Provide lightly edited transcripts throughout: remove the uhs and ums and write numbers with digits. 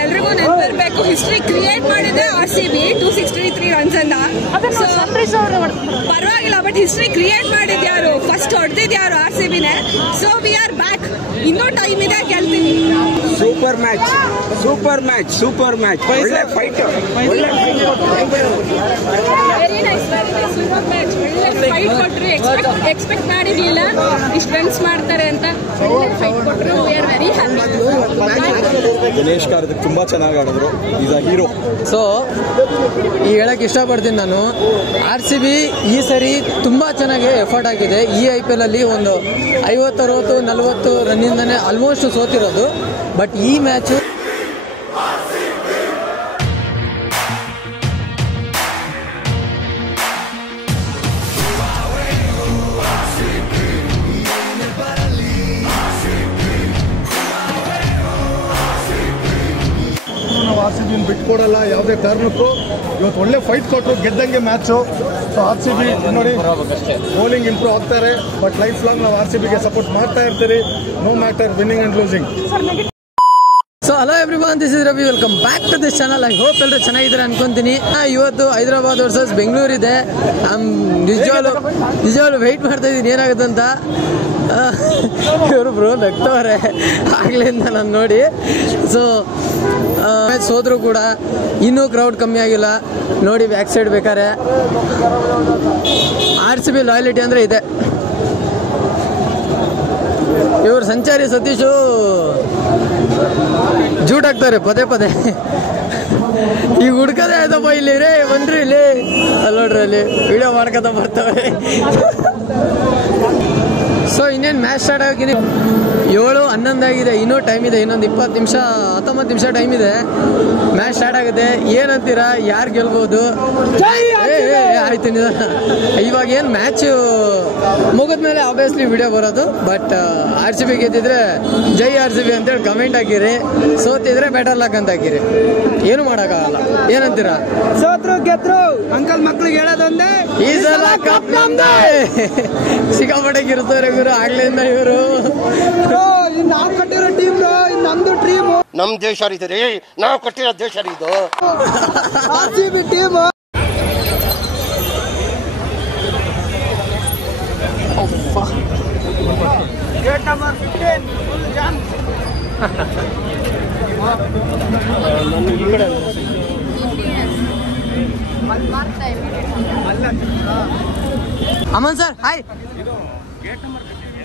ಎಲ್ರಿಗೂ ನೆನಪಿರ್ಬೇಕು, history create ಮಾಡಿದೆ RCB 263 runs ಅಂತ. ಪರವಾಗಿಲ್ಲ, ಬಟ್ ಹಿಸ್ಟ್ರಿ ಕ್ರಿಯೇಟ್ ಮಾಡಿದ್ ಯಾರು, ಫಸ್ಟ್ ಹೊಡೆದಿದ್ ಯಾರು RCBನೇ. ಸೊ ವಿ ಆರ್ ಬ್ಯಾಕ್, ಇನ್ನೂ ಟೈಮ್ ಇದೆ, ಗೆಲ್ತೀವಿ. Super match, super match, super match. ಒಳ್ಳೆ fight, very nice, super match. ಒಳ್ಳೆ ಫೈಟ್ ಕೊಟ್ರು, ಎಕ್ಸ್ಪೆಕ್ಟ್ ಮಾಡಿರ್ಲಿಲ್ಲ ಇಷ್ಟು ರನ್ಸ್ ಮಾಡ್ತಾರೆ ಅಂತ. ಒಳ್ಳೆ ಫೈಟ್ ಕೊಟ್ರು, we are very happy. Dinesh Karthik ತುಂಬಾ ಚೆನ್ನಾಗಿ ಆಡಿದ್ರು, ಈಸ್ ಅ ಹೀರೋ. ಸೊ ಈ ಹೇಳಕ್ ಇಷ್ಟಪಡ್ತೀನಿ ನಾನು, RCB ಈ ಸರಿ ತುಂಬಾ ಚೆನ್ನಾಗಿ ಎಫರ್ಟ್ ಆಗಿದೆ. ಈ IPL ಅಲ್ಲಿ ಒಂದು 50, 60, 40 ರನ್ನಿಂದನೇ ಆಲ್ಮೋಸ್ಟ್ ಸೋತಿರೋದು. ಬಟ್ ಈ ಮ್ಯಾಚು ನಾವು RCB ಬಿಟ್ಕೊಡಲ್ಲ ಯಾವುದೇ ಕಾರಣಕ್ಕೂ. ಇವತ್ತು ಒಳ್ಳೆ ಫೈಟ್ ಕೊಟ್ಟರು, ಗೆದ್ದಂಗೆ ಮ್ಯಾಚು. ಸೊ RCB ನೋಡಿ, ಬೌಲಿಂಗ್ ಇಂಪ್ರೂವ್ ಆಗ್ತಾರೆ, ಬಟ್ ಲೈಫ್ ಲಾಂಗ್ ನಾವು RCBಗೆ ಸಪೋರ್ಟ್ ಮಾಡ್ತಾ ಇರ್ತೀರಿ, no matter winning and losing. So hello everyone, this is Ravi, welcome back to this channel. I hope ಎಲ್ಲರೂ ಚೆನ್ನಾಗಿದ್ದಾರೆ ಅನ್ಕೊಂತೀನಿ. ಇವತ್ತು ಹೈದರಾಬಾದ್ ವರ್ಸಸ್ ಬೆಂಗಳೂರು ಇದೆ. ನಿಜವಾಗ್ಲೂ ವೆಯ್ಟ್ ಮಾಡ್ತಾ ಇದ್ದೀನಿ ಏನಾಗುತ್ತೆ ಅಂತ. ಇವರು ಬ್ರೋ ನಗ್ತವ್ರೆ ಆಗ್ಲಿಂದ ನಾನು ನೋಡಿ. ಸೊ ಮ್ಯಾಚ್ ಸೋದ್ರು ಕೂಡ ಇನ್ನೂ ಕ್ರೌಡ್ ಕಮ್ಮಿ ಆಗಿಲ್ಲ ನೋಡಿ. ಬ್ಯಾಕ್ ಸೈಡ್ ಬೇಕಾರೆ RCB ಲಾಯಲಿಟಿ ಅಂದ್ರೆ ಇದೆ. ಇವರು ಸಂಚಾರಿ ಸತೀಶು ಜೂಟ್ ಹಾಕ್ತಾರೆ ಪದೇ ಪದೇ. ಈಗ ಹುಡ್ಕದೇ ಆಯ್ತಪ್ಪ ಇಲ್ಲಿ ರೇ, ಬನ್ರಿ ಇಲ್ಲಿ, ಅಲ್ಲಿ ನೋಡ್ರಿ ಅಲ್ಲಿ ವಿಡಿಯೋ ಮಾಡ್ಕೊತ ಬರ್ತಾವ್ರೆ. ಸೊ ಇನ್ನೇನು ಮ್ಯಾಚ್ ಸ್ಟಾರ್ಟ್ ಆಗಿನಿ, 7:11 ಆಗಿದೆ, ಇನ್ನೂ ಟೈಮ್ ಇದೆ, ಇನ್ನೊಂದು 20 ನಿಮಿಷ 19 ನಿಮಿಷ ಟೈಮ್ ಇದೆ, ಮ್ಯಾಚ್ ಸ್ಟಾರ್ಟ್ ಆಗುತ್ತೆ. ಏನಂತೀರಾ, ಯಾರು ಗೆಲ್ಬಹುದು? ಆಯ್ತು, ಇವಾಗ ಏನು ಮ್ಯಾಚ್ ಮುಗಿದ್ಮೇಲೆ ಆಬ್ವಿಯಸ್ಲಿ ವಿಡಿಯೋ ಬರೋದು. ಬಟ್ RCB ಗೆದ್ದಿದ್ರೆ ಜೈ RCB ಅಂತೇಳಿ ಕಮೆಂಟ್ ಹಾಕಿರಿ, ಸೋತಿದ್ರೆ ಬೆಟರ್ ಲಕ್ ಅಂತ ಹಾಕಿರಿ, ಏನು ಮಾಡೋಕ್ಕಾಗಲ್ಲ. ಏನಂತೀರಾ? ಸೋತ್ರು ಗೆದ್ರು ಅಂಕಲ್ ಮಕ್ಳಿಗೆ ಹೇಳೋದೊಂದೇ, ಈ ಸಲ ಕಪ್ ನಮ್ದೇ. ಸಿಕ್ಕಾಪಟ್ಟೆ ಗಿರ್ತಾರೆ ಗುರು ಆಗ್ಲಿಂದ ಇವರು. ನಾವು ಕಟ್ಟಿರೋ ಟೀಮ್, ನಮ್ದು ಟೀಮ್, ನಮ್ ದೇಶ ರೀ, ನಾವು ಕಟ್ಟಿರೋ ದೇಶ ಇದು RCB team. Gate number 15 full jam. Aman sir hi.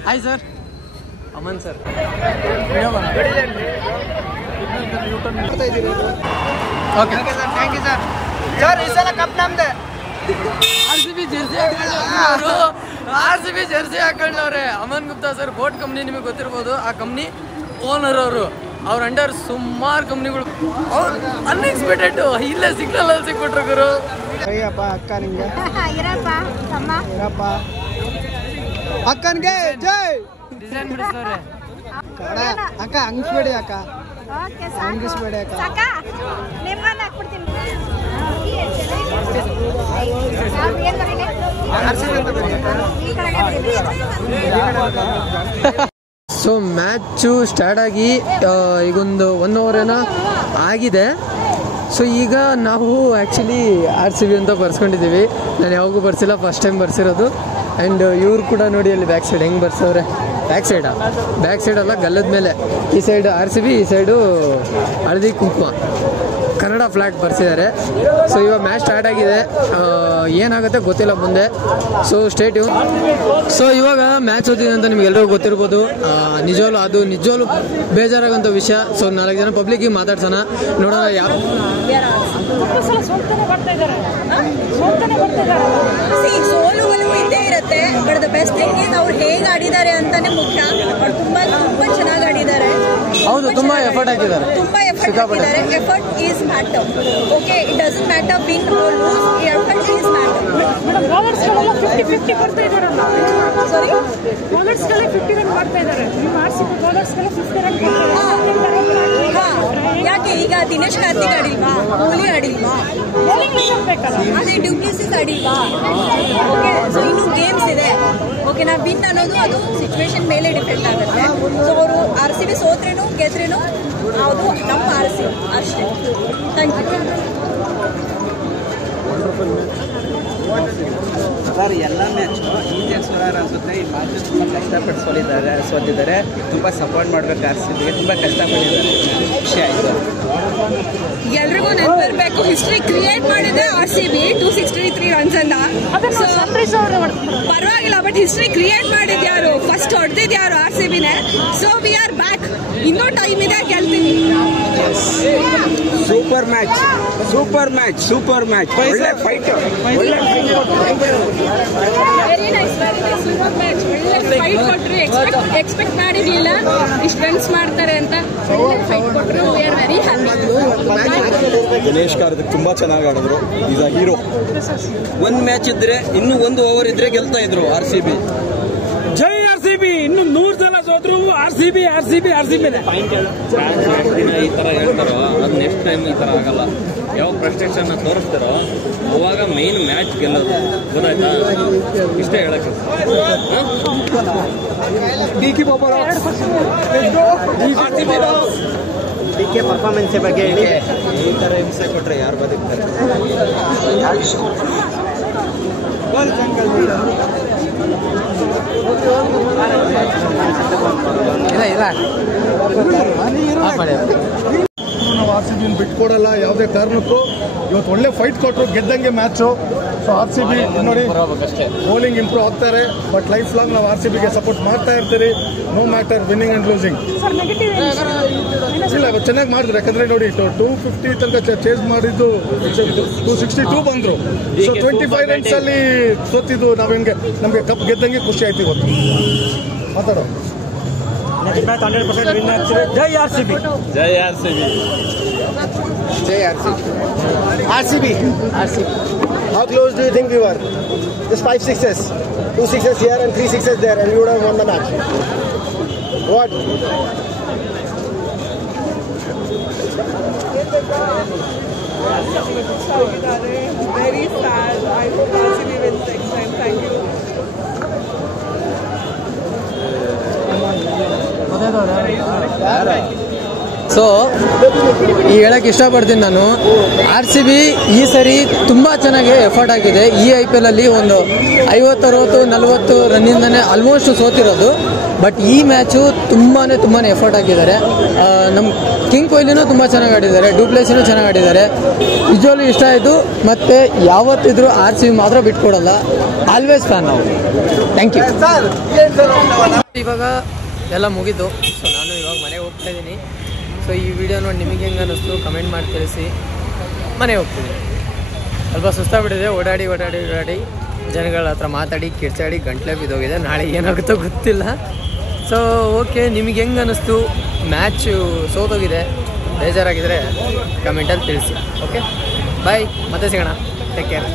Hi sir, Aman sir. Okay thank you sir. Sir ಈ ಸಲ ಕಪ್ ನಮ್ದೆ. RCB ಜೆರ್ಸಿ ಹಾಕೊಂಡವ್ರೆ. Aman Gupta sir, boat company, ನಿಮಗೆ ಗೊತ್ತಿರ್ಬೋದು. ಆ ಕಂಪ್ನಿ ಓನರ್ ಅವರು, ಅವ್ರ ಅಂಡರ್ ಸುಮಾರು ಕಂಪ್ನಿಗಳು. ಅವ್ರು ಅನ್ಎಕ್ಸ್ಪೆಕ್ಟೆಡ್ ಇಲ್ಲೇ ಸಿಗ್ನಲ್ ಅಲ್ಲಿ ಸಿಕ್ಬಿಟ್ರು ಗುರು. ಅಯ್ಯಪ್ಪ ಅಕ್ಕ ನಿಂಗೆ ಇರಪ್ಪ ತಮ್ಮ, ಇರಪ್ಪ ಅಕ್ಕನ್ಗೆ ಜೈ. ಡಿಸೈನ್ ಬಿಡಿಸ್ತವ್ರೆ ಅಕ್ಕ ಹಂಗಿಸ್ಬೇಡಿ ಅಕ್ಕ, ಹಂಗಿಸ್ಬೇಡಿ ಅಕ್ಕ. ಸೊ ಮ್ಯಾಚು ಸ್ಟಾರ್ಟ್ ಆಗಿ ಈಗೊಂದು 1 ಅವರ್ ಏನೋ ಆಗಿದೆ. ಸೊ ಈಗ ನಾವು ಆ್ಯಕ್ಚುಲಿ RCB ಅಂತ ಬರ್ಸ್ಕೊಂಡಿದ್ದೀವಿ. ನಾನು ಯಾವಾಗೂ ಬರ್ಸಿಲ್ಲ, ಫಸ್ಟ್ ಟೈಮ್ ಬರ್ಸಿರೋದು. ಆ್ಯಂಡ್ ಇವ್ರು ಕೂಡ ನೋಡಿ ಅಲ್ಲಿ ಬ್ಯಾಕ್ ಸೈಡ್ ಹೆಂಗೆ ಬರ್ಸವ್ರೆ. ಬ್ಯಾಕ್ ಸೈಡ್ ಅಲ್ಲ, ಗಲ್ಲದ ಮೇಲೆ. ಈ ಸೈಡ್ RCB, ಈ ಸೈಡು ಹಳದಿ ಕುಂಕುಮ ಕನ್ನಡ ಫ್ಲಾಗ್ ಬರ್ಸಿದ್ದಾರೆ. ಸೊ ಇವಾಗ ಮ್ಯಾಚ್ ಸ್ಟಾರ್ಟ್ ಆಗಿದೆ, ಏನಾಗುತ್ತೆ ಗೊತ್ತಿಲ್ಲ ಮುಂದೆ. So stay tune. ಸೊ ಇವಾಗ ಮ್ಯಾಚ್ ಓದಿದೆ ಅಂತ ನಿಮ್ಗೆಲ್ಲರಿಗೂ ಗೊತ್ತಿರ್ಬೋದು. ನಿಜವಾಗ್ಲೂ ಬೇಜಾರಾಗೋಂಥ ವಿಷಯ. ಸೊ 4 ಜನ ಪಬ್ಲಿಕ್ಕಿಗೆ ಮಾತಾಡ್ಸೋಣ, ನೋಡೋಣ ಯಾವ ಸೋಲು ಒಲವು ಇದ್ದೇ ಇರುತ್ತೆ. But the best thing is ಅವ್ರು ಹೇಗೆ ಆಡಿದ್ದಾರೆ ಅಂತಾನೆ ಮುಖ್ಯ. ಅವ್ರು ತುಂಬಾ ಚೆನ್ನಾಗಿ ಆಡಿದ್ದಾರೆ. ಹೌದು, ತುಂಬಾ ಎಫರ್ಟ್ ಹಾಕಿದ್ದಾರೆ. Effort is matter. Okay, it doesn't matter win or lose, effort is matter. ಬೌಲರ್ಸ್ಗಳೆಲ್ಲ 50-50 ಬರ್ತಾ ಇದಾರಲ್ಲ. ಸಾರಿ, ಬೌಲರ್ಸ್ಗಳೇ 50 ರನ್ ಮಾಡ್ತಾ ಇದ್ದಾರೆ. ನಿಮ್ಮ RCB ಬೌಲರ್ಸ್ಗೆಲ್ಲ 50 ರನ್ ಕೊಡ್ತಾರೆ. ಯಾಕೆ ಈಗ ದಿನೇಶ್ ಕಾರ್ತಿಕ್ ಆಡಿಲ್ವಾ, ಕೊಹ್ಲಿ ಆಡಿಲ್ವಾ, ಅದೇ ಡ್ಯೂಪ್ಲೆಸಿಸ್ ಆಡಿಲ್ವಾ? ಓಕೆ, ಸೊ ಇನ್ನೂ ಗೇಮ್ಸ್ ಇದೆ. ಓಕೆ, ನಾವು ವಿನ್ ಅನ್ನೋದು ಅದು ಸಿಚುವೇಶನ್ ಮೇಲೆ ಡಿಪೆಂಡ್ ಆಗುತ್ತೆ. ಸೊ ಅವರು RCB ಸೋತ್ರೇನು ಗೆದ್ರೇನು ಅದು ನಮ್ಮ RCB ಅಷ್ಟೇ. Thank you sir. ಎಲ್ಲ ಮ್ಯಾಚ್ ಇಂಡಿಯನ್ ಸ್ಕೋರರ್ ಅನ್ಸುತ್ತೆ. ಈ ಮ್ಯಾಚ್ ತುಂಬ ಕಷ್ಟಪಟ್ಟು ಸೋತಿದ್ದಾರೆ. ತುಂಬ ಸಪೋರ್ಟ್ ಮಾಡಬೇಕು RCBಗೆ. ತುಂಬ ಕಷ್ಟಪಟ್ಟಿದ್ದಾರೆ. ಖುಷಿ ಆಯಿತು. ಎಲ್ರಿಗೂ ನೆನಪಿರ್ಬೇಕು, ಹಿಸ್ಟ್ರಿ ಕ್ರಿಯೇಟ್ ಮಾಡಿದೆ RCB 263 ರನ್ಸ್ ಅನ್ನ. ಪರವಾಗಿಲ್ಲ, ಬಟ್ ಹಿಸ್ಟ್ರಿ ಕ್ರಿಯೇಟ್ ಮಾಡಿದ್ ಯಾರು, ಫಸ್ಟ್ ಹೊಡೆದಿದ್ ಯಾರು RCBನೇ. So we are back. ಇನ್ನೂ ಟೈಮ್ ಇದೆ, ಗೆಲ್ತೀವಿ. Super match, super match, super match. ಒಳ್ಳೆ fight, very nice super match. ಒಳ್ಳೆ ಫೈಟ್ ಕೊಟ್ಟರು. ಎಕ್ಸ್ಪೆಕ್ಟ್ ಮಾಡಿರ್ಲಿಲ್ಲ ಇಷ್ಟು ರನ್ಸ್ ಮಾಡ್ತಾರೆ ಅಂತ. ಒಳ್ಳೆ ಫೈಟ್ ಕೊಟ್ಟರು. We are very happy. Dinesh Karthik ತುಂಬಾ ಚೆನ್ನಾಗಿ ಆಡಿದ್ರು. Is a hero. ಒಂದು ಮ್ಯಾಚ್ ಇದ್ರೆ ಇನ್ನೂ 1 ಓವರ್ ಇದ್ರೆ ಗೆಲ್ತಾ ಇದ್ರು RCB. ಜೈ RCB. ಇನ್ನು 100 ಸಲ ಸೋತ್ರು RCB ಈ ತರ ಹೇಳ್ತಾರೋ ಅದು ನೆಕ್ಸ್ಟ್ ಟೈಮ್ ಈ ತರ ಆಗಲ್ಲ. ಯಾವ ಫ್ರಸ್ಟ್ರೇಷನ್ ತೋರಿಸ್ತಾರೋ ಅವಾಗ ಮೈನ್ ಮ್ಯಾಚ್ ಗೆಲ್ಲೋದು. ಗೊತ್ತಾಯ್ತಾ? ಇಷ್ಟೇ ಹೇಳಕ್ಕೆ. DK ಪರ್ಫಾರ್ಮೆನ್ಸ್ ಬಗ್ಗೆ ಹೇಳಿ. ಈ ತರ ಹಿಂಸೆ ಕೊಟ್ರೆ ಯಾರು ಬದುಕ್ತಾರೆ? ನಾವು RCB ಬಿಟ್ಕೊಡಲ್ಲ ಯಾವುದೇ ಕಾರಣಕ್ಕೂ. ಇವತ್ತು ಒಳ್ಳೆ ಫೈಟ್ ಕೊಟ್ಟರು, ಗೆದ್ದಂಗೆ ಮ್ಯಾಚು. ಸೊ RCB ನೋಡಿ ಬೌಲಿಂಗ್ ಇಂಪ್ರೂವ್ ಆಗ್ತಾರೆ. ಬಟ್ ಲೈಫ್ ಲಾಂಗ್ ನಾವು RCBಗೆ ಸಪೋರ್ಟ್ ಮಾಡ್ತಾ ಇರ್ತೀರಿ, no matter winning and losing. ಇಲ್ಲ, ಚೆನ್ನಾಗಿ ಮಾಡಿದ್ರು. ಯಾಕಂದ್ರೆ ನೋಡಿ 250 ತನಕ ಚೇಸ್ ಮಾಡಿದ್ದು 262 ಬಂದ್ರು. ಸೊ 25 ರನ್ಸ್ ಅಲ್ಲಿ ಸೋತಿದ್ದು ನಮಗೆ ಕಪ್ ಗೆದ್ದಂಗೆ ಖುಷಿ ಆಯ್ತು ಇವತ್ತು. ಮಾತಾಡೋ. ನೆಕ್ಸ್ಟ್ ಮ್ಯಾಚ್ 100% ವಿನ್ ಆಗ್ತಿದೆ. ಜೈ RCB. Jai RCB. Jai RCB. How close do you think we were? Just 5 sixes, 2 sixes here and 3 sixes there, and we would have won the match. What? Very sad. I hope RCB wins next time. Thank you. So ಈ ಹೇಳಕ್ಕೆ ಇಷ್ಟಪಡ್ತೀನಿ ನಾನು, RCB ಈ ಸರಿ ತುಂಬ ಚೆನ್ನಾಗಿ effort ಆಗಿದೆ. ಈ IPL ಅಲ್ಲಿ ಒಂದು 50, 60, 40 ರನ್ನಿಂದನೇ ಆಲ್ಮೋಸ್ಟ್ ಸೋತಿರೋದು. ಬಟ್ ಈ ಮ್ಯಾಚು ತುಂಬಾ ಎಫರ್ಟ್ ಹಾಕಿದ್ದಾರೆ. ನಮ್ಮ ಕಿಂಗ್ ಕೊಹ್ಲಿನೂ ತುಂಬ ಚೆನ್ನಾಗಿ ಆಡಿದ್ದಾರೆ, ಡ್ಯೂಪ್ಲೆಸಿನೂ ಚೆನ್ನಾಗಿ ಆಡಿದ್ದಾರೆ. ನಿಜವಾಗ್ಲೂ ಇಷ್ಟ ಆಯಿತು. ಮತ್ತು ಯಾವತ್ತಿದ್ರೂ RCB ಮಾತ್ರ ಬಿಟ್ಕೊಡಲ್ಲ. ಆಲ್ವೇಸ್ ಫ್ಯಾನ್ ನಾವು. Thank you. ಇವಾಗ ಎಲ್ಲ ಮುಗೀತು. ಸೊ ನಾನು ಇವಾಗ ಮನೆಗೆ ಹೋಗ್ತಾ ಇದ್ದೀನಿ. ಸೊ ಈ ವಿಡಿಯೋ ನೋಡಿ ನಿಮಗೆ ಹೆಂಗೆ ಅನ್ನಿಸ್ತು ಕಮೆಂಟ್ ಮಾಡಿ ತಿಳಿಸಿ. ಮನೆಗೆ ಹೋಗ್ತಿದ್ದೀನಿ. ಸ್ವಲ್ಪ ಸುಸ್ತಾಗ್ಬಿಟ್ಟಿದೆ, ಓಡಾಡಿ ಜನಗಳ ಹತ್ರ ಮಾತಾಡಿ ಕಿರ್ಚಾಡಿ ಗಂಟ್ಲೆ ಬಿದ್ದೋಗಿದೆ. ನಾಳೆ ಏನಾಗುತ್ತೋ ಗೊತ್ತಿಲ್ಲ. ಸೊ ಓಕೆ, ನಿಮಗೆ ಹೆಂಗೆ ಅನ್ನಿಸ್ತು? ಮ್ಯಾಚು ಸೋತೋಗಿದೆ, ಬೇಜಾರಾಗಿದ್ದರೆ ಕಮೆಂಟಲ್ಲಿ ತಿಳಿಸಿ. ಓಕೆ, ಬಾಯ್, ಮತ್ತೆ ಸಿಗೋಣ. Take care.